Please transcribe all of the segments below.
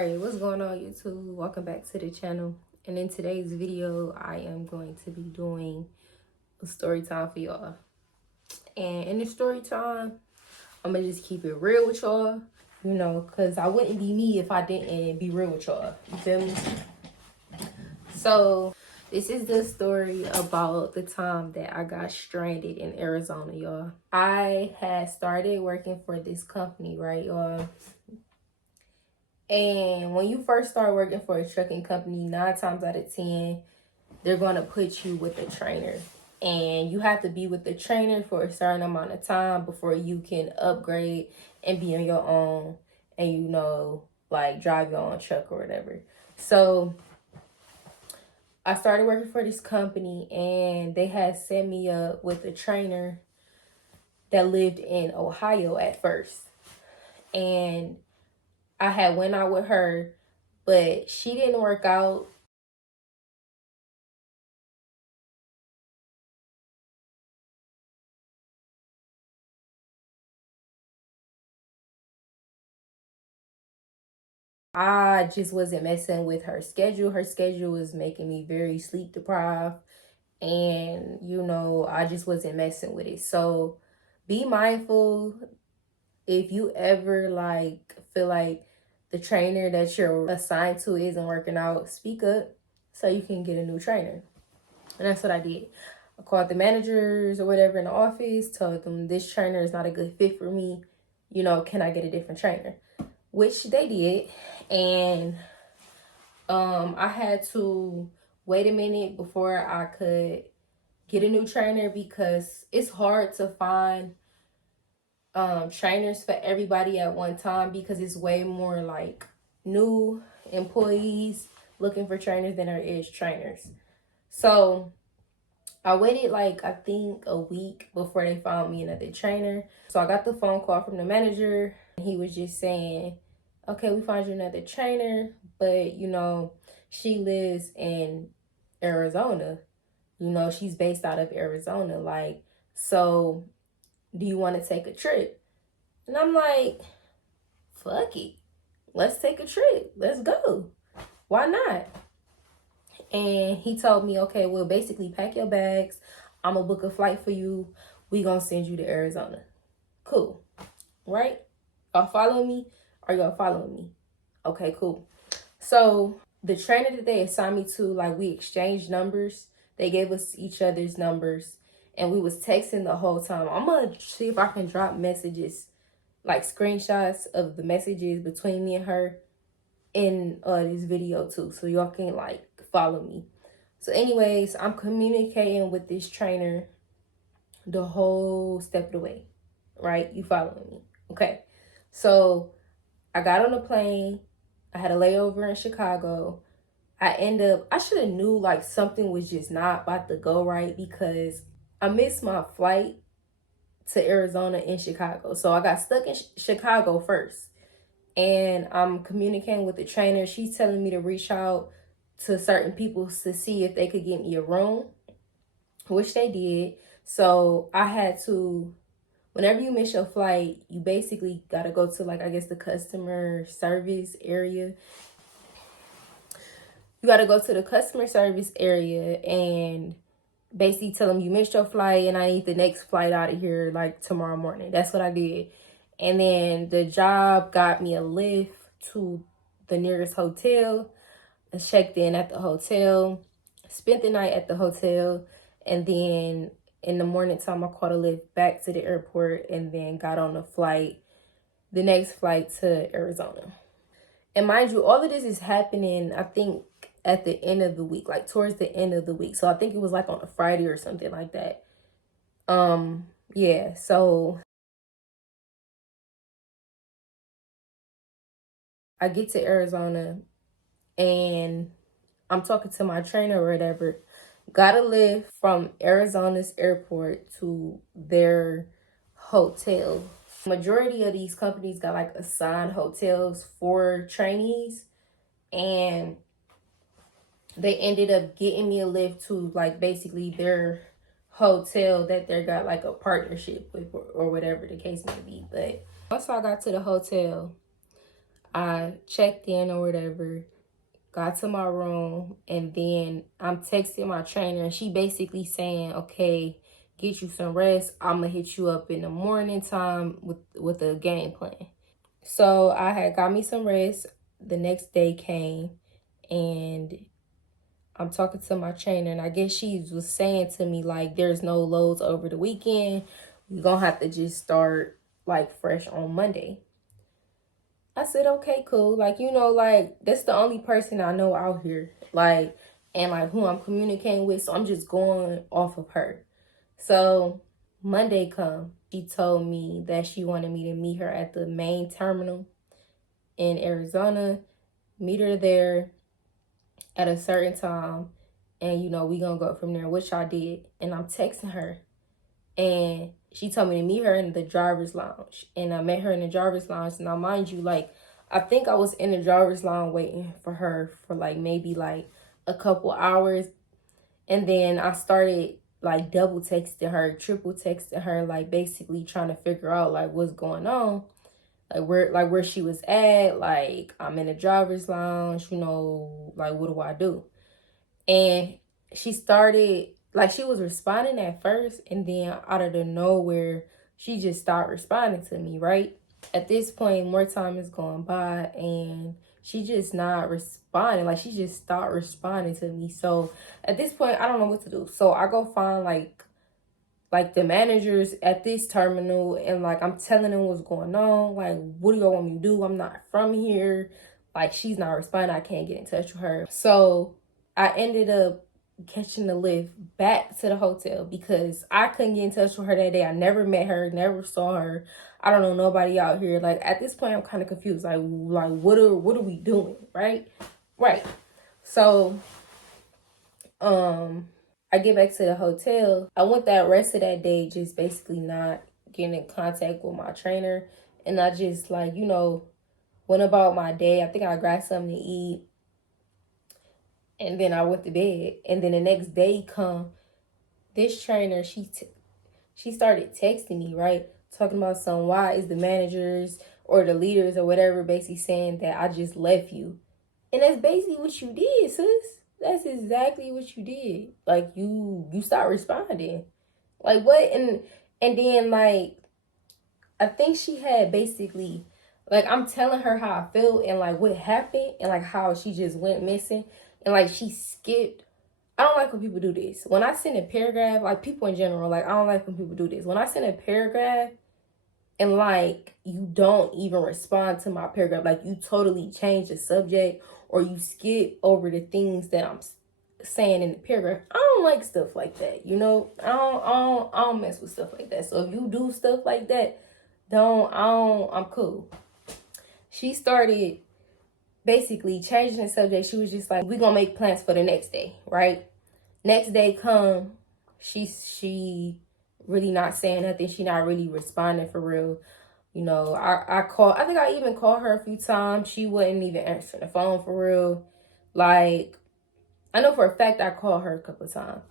Alright, what's going on YouTube? Welcome back to the channel. And in today's video, I am going to be doing a story time for y'all. And in the story time, I'm gonna just keep it real with y'all, you know, because I wouldn't be me if I didn't be real with y'all. You feel me? So this is the story about the time that I got stranded in Arizona, y'all. I had started working for this company, right, y'all? And when you first start working for a trucking company, 9 times out of 10, they're going to put you with a trainer. And you have to be with the trainer for a certain amount of time before you can upgrade and be on your own and, you know, like drive your own truck or whatever. So I started working for this company and they had set me up with a trainer that lived in Ohio at first. And I had went out with her, but she didn't work out. I just wasn't messing with her schedule. Her schedule was making me very sleep deprived. And, you know, I just wasn't messing with it. So be mindful if you ever like feel like the trainer that you're assigned to isn't working out, speak up so you can get a new trainer. And that's what I did. I called the managers or whatever in the office, told them this trainer is not a good fit for me. You know, can I get a different trainer? Which they did. And I had to wait a minute before I could get a new trainer because it's hard to find trainers for everybody at one time because it's way more like new employees looking for trainers than there is trainers. So I waited like I think a week before they found me another trainer. So I got the phone call from the manager and he was just saying, okay, we found you another trainer, but you know, she lives in Arizona. You know, she's based out of Arizona. Like, so do you want to take a trip? And I'm like, fuck it. Let's take a trip. Let's go. Why not? And he told me, okay, well, basically pack your bags. I'm going to book a flight for you. We going to send you to Arizona. Cool. Right? Y'all follow me? Or y'all following me? Okay, cool. So the trainer that they assigned me to, like we exchanged numbers. They gave us each other's numbers. And we was texting the whole time. I'm going to see if I can drop messages, like screenshots of the messages between me and her in this video too. So y'all can like follow me. So anyways, I'm communicating with this trainer the whole step of the way, right? You following me? Okay. So I got on a plane. I had a layover in Chicago. I should have knew like something was just not about to go right because I missed my flight to Arizona in Chicago. So I got stuck in Chicago first. And I'm communicating with the trainer. She's telling me to reach out to certain people to see if they could get me a room, which they did. So I had to, whenever you miss your flight, you basically got to go to like, I guess the customer service area. You got to go to the customer service area and basically tell them you missed your flight and I need the next flight out of here like tomorrow morning. That's what I did. And then the job got me a lift to the nearest hotel. I checked in at the hotel, spent the night at the hotel, and then in the morning time I caught a lift back to the airport and then got on the flight, the next flight to Arizona. And mind you, all of this is happening, I think, at the end of the week, like towards the end of the week. So I think it was like on a Friday or something like that. Yeah, so I get to Arizona and I'm talking to my trainer or whatever. Got a lift from Arizona's airport to their hotel. Majority of these companies got like assigned hotels for trainees, and they ended up getting me a lift to like basically their hotel that they got like a partnership with or whatever the case may be. But once I got to the hotel, I checked in or whatever, got to my room, and then I'm texting my trainer, and she basically saying, okay, get you some rest. I'm gonna hit you up in the morning time with a game plan. So I had got me some rest. The next day came, and I'm talking to my trainer, and I guess she was saying to me, like, there's no loads over the weekend. We're gonna have to just start like fresh on Monday. I said, okay, cool. Like, like, that's the only person I know out here. Like, and like who I'm communicating with. So I'm just going off of her. So Monday come. She told me that she wanted me to meet her at the main terminal in Arizona. Meet her there at a certain time. And, we gonna go from there, which I did. And I'm texting her. And she told me to meet her in the driver's lounge. And I met her in the driver's lounge. Now, mind you, like, I think I was in the driver's lounge waiting for her for like maybe like a couple hours. And then I started like double texting her, triple texting her, like basically trying to figure out like what's going on. Like where she was at, like I'm in the driver's lounge, like what do I do? And she started, like, she was responding at first, and then out of the nowhere, she just stopped responding to me, right? At this point, more time is going by, and she just not responding. Like, she just stopped responding to me. So at this point, I don't know what to do. So I go find like the managers at this terminal, and like I'm telling them what's going on. Like, what do y'all want me to do? I'm not from here. Like, she's not responding. I can't get in touch with her. So I ended up catching the lift back to the hotel because I couldn't get in touch with her that day. I never met her, never saw her. I don't know nobody out here. Like, at this point, I'm kind of confused. Like what are we doing, right? Right. So I get back to the hotel. I went that rest of that day just basically not getting in contact with my trainer. And I just like, went about my day. I think I grabbed something to eat. And then I went to bed. And then the next day come, this trainer, she started texting me, right? Talking about why is the managers or the leaders or whatever basically saying that I just left you. And that's basically what you did, sis. That's exactly what you did. Like, you stopped responding. Like, what? And then, like, I think she had basically, like, I'm telling her how I felt and like what happened and like how she just went missing, and like she skipped. I don't like when people do this. When I send a paragraph, like people in general, like I don't like when people do this. When I send a paragraph and like you don't even respond to my paragraph, like you totally change the subject or you skip over the things that I'm saying in the paragraph. I don't like stuff like that. I don't mess with stuff like that. So if you do stuff like that, I'm cool. She started basically changing the subject. She was just like, we gonna make plans for the next day, right? Next day come, she really not saying nothing. She not really responding for real. I call. I think I even called her a few times. She wouldn't even answer the phone for real. Like, I know for a fact I called her a couple of times,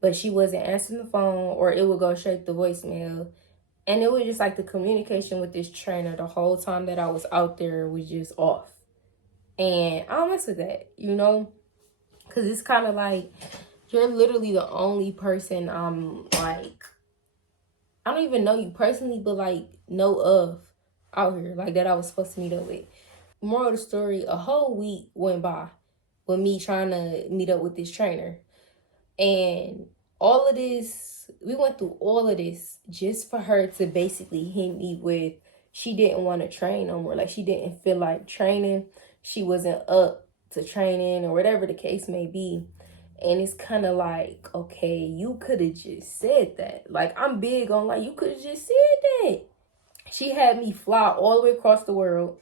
but she wasn't answering the phone, or it would go straight to voicemail. And it was just like the communication with this trainer the whole time that I was out there was just off. And I don't mess with that, because it's kind of like you're literally the only person I'm like, I don't even know you personally, but like know of out here, like that I was supposed to meet up with. Moral of the story, a whole week went by with me trying to meet up with this trainer. And all of this, we went through all of this just for her to basically hit me with she didn't want to train no more. Like, she didn't feel like training. She wasn't up to training or whatever the case may be. And it's kind of like, okay, you could have just said that. Like, I'm big on, like, you could have just said that. She had me fly all the way across the world.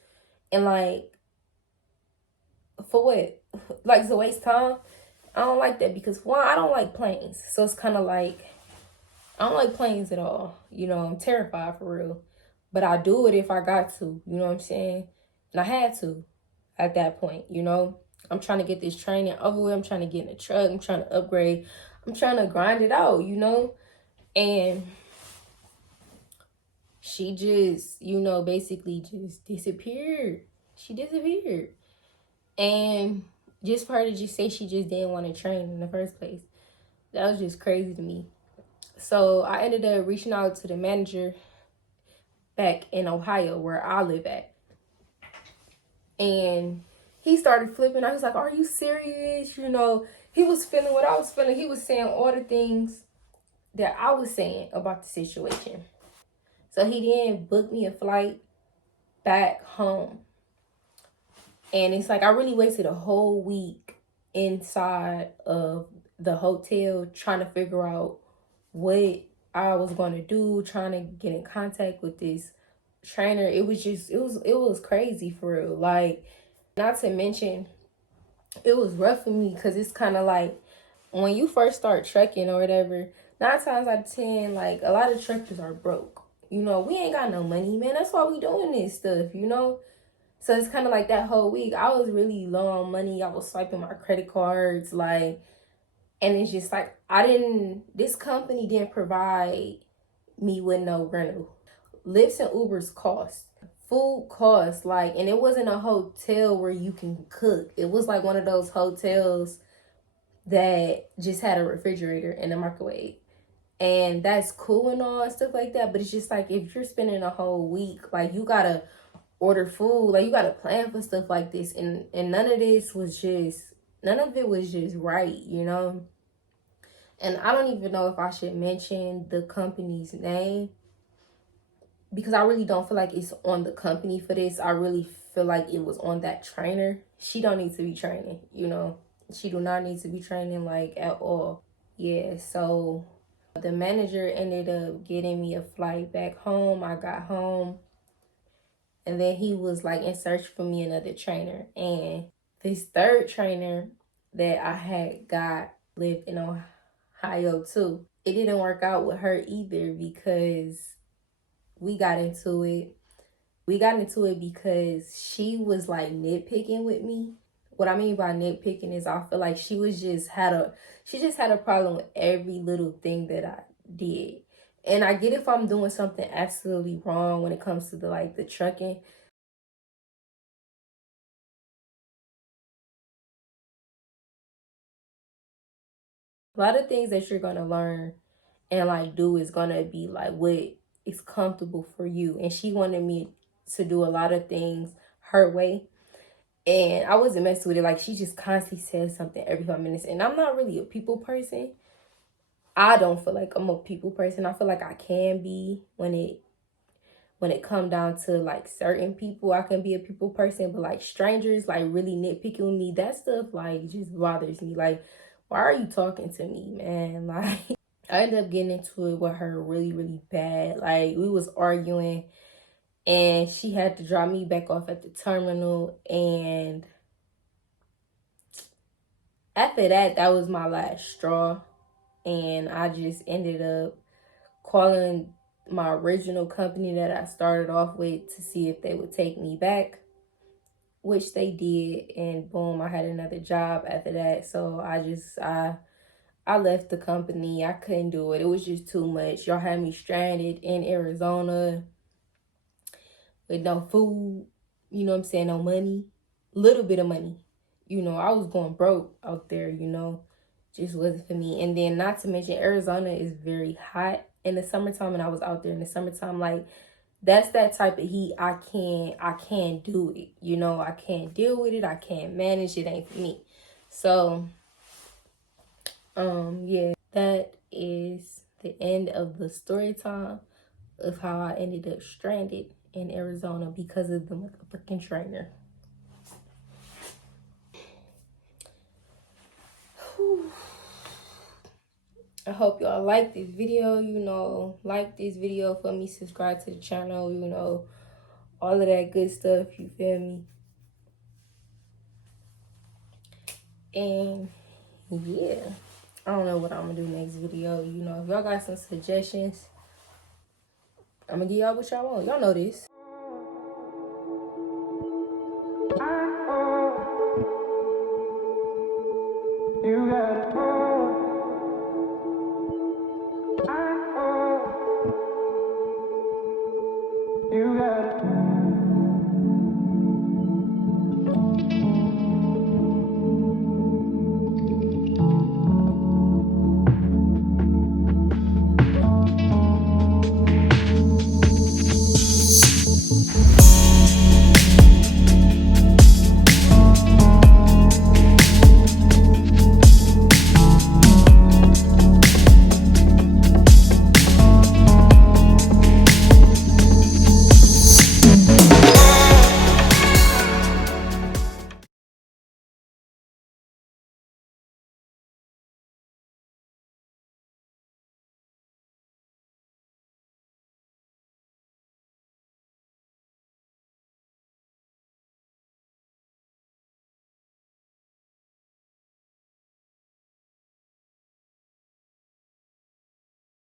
And, like, for what? Like, to waste time? I don't like that because, one, I don't like planes. So it's kind of like, I don't like planes at all. I'm terrified for real. But I do it if I got to. You know what I'm saying? And I had to at that point, I'm trying to get this training over with. I'm trying to get in the truck. I'm trying to upgrade. I'm trying to grind it out, And she just, basically just disappeared. She disappeared. And just for her to just say she just didn't want to train in the first place, that was just crazy to me. So I ended up reaching out to the manager back in Ohio where I live at. And he started flipping. I was like, are you serious? You know, he was feeling what I was feeling. He was saying all the things that I was saying about the situation. So he then booked me a flight back home. And it's like I really wasted a whole week inside of the hotel trying to figure out what I was going to do, trying to get in contact with this trainer. It was crazy for real. Like, not to mention, it was rough for me because it's kind of like when you first start trekking or whatever, 9 times out of 10, like a lot of trekkers are broke. You know, we ain't got no money, man. That's why we doing this stuff, you know? So it's kind of like that whole week, I was really low on money. I was swiping my credit cards, like, and it's just like, this company didn't provide me with no rental. Lyfts and Ubers cost. Food costs, like, and it wasn't a hotel where you can cook. It was like one of those hotels that just had a refrigerator and a microwave. And that's cool and all and stuff like that. But it's just like, if you're spending a whole week, like, you gotta order food, like, you gotta plan for stuff like this. And none of it was just right, you know? And I don't even know if I should mention the company's name, because I really don't feel like it's on the company for this. I really feel like it was on that trainer. She don't need to be training, you know? She do not need to be training, like, at all. Yeah, so the manager ended up getting me a flight back home. I got home, and then he was like in search for me another trainer. And this third trainer that I had got lived in Ohio too. It didn't work out with her either because we got into it. We got into it because she was like nitpicking with me. What I mean by nitpicking is I feel like she just had a problem with every little thing that I did. And I get if I'm doing something absolutely wrong when it comes to the trucking. A lot of things that you're gonna learn and like do is gonna be like what is comfortable for you. And she wanted me to do a lot of things her way. And I wasn't messing with it. Like, she just constantly said something every 5 minutes. And I'm not really a people person. I don't feel like I'm a people person. I feel like I can be when it come down to like certain people. I can be a people person, but like strangers like really nitpicking with me, that stuff like just bothers me. Like, why are you talking to me, man? Like, I ended up getting into it with her really, really bad. Like, we was arguing, and she had to drop me back off at the terminal. And after that, that was my last straw. And I just ended up calling my original company that I started off with to see if they would take me back, which they did. And boom, I had another job after that. So I left the company. I couldn't do it. It was just too much. Y'all had me stranded in Arizona with no food, you know what I'm saying, no money, little bit of money. You know, I was going broke out there, you know, just wasn't for me. And then not to mention, Arizona is very hot in the summertime, and I was out there in the summertime. Like, that's that type of heat I can't do it. You know, I can't deal with it. I can't manage it. Ain't for me. So, yeah, that is the end of the story time of how I ended up stranded in Arizona because of the motherfucking trainer. Whew. I hope y'all like this video. You know, like this video for me, subscribe to the channel, you know, all of that good stuff, you feel me? And yeah, I don't know what I'm gonna do next video. You know, if y'all got some suggestions, I'm gonna give y'all what y'all want. Y'all know this.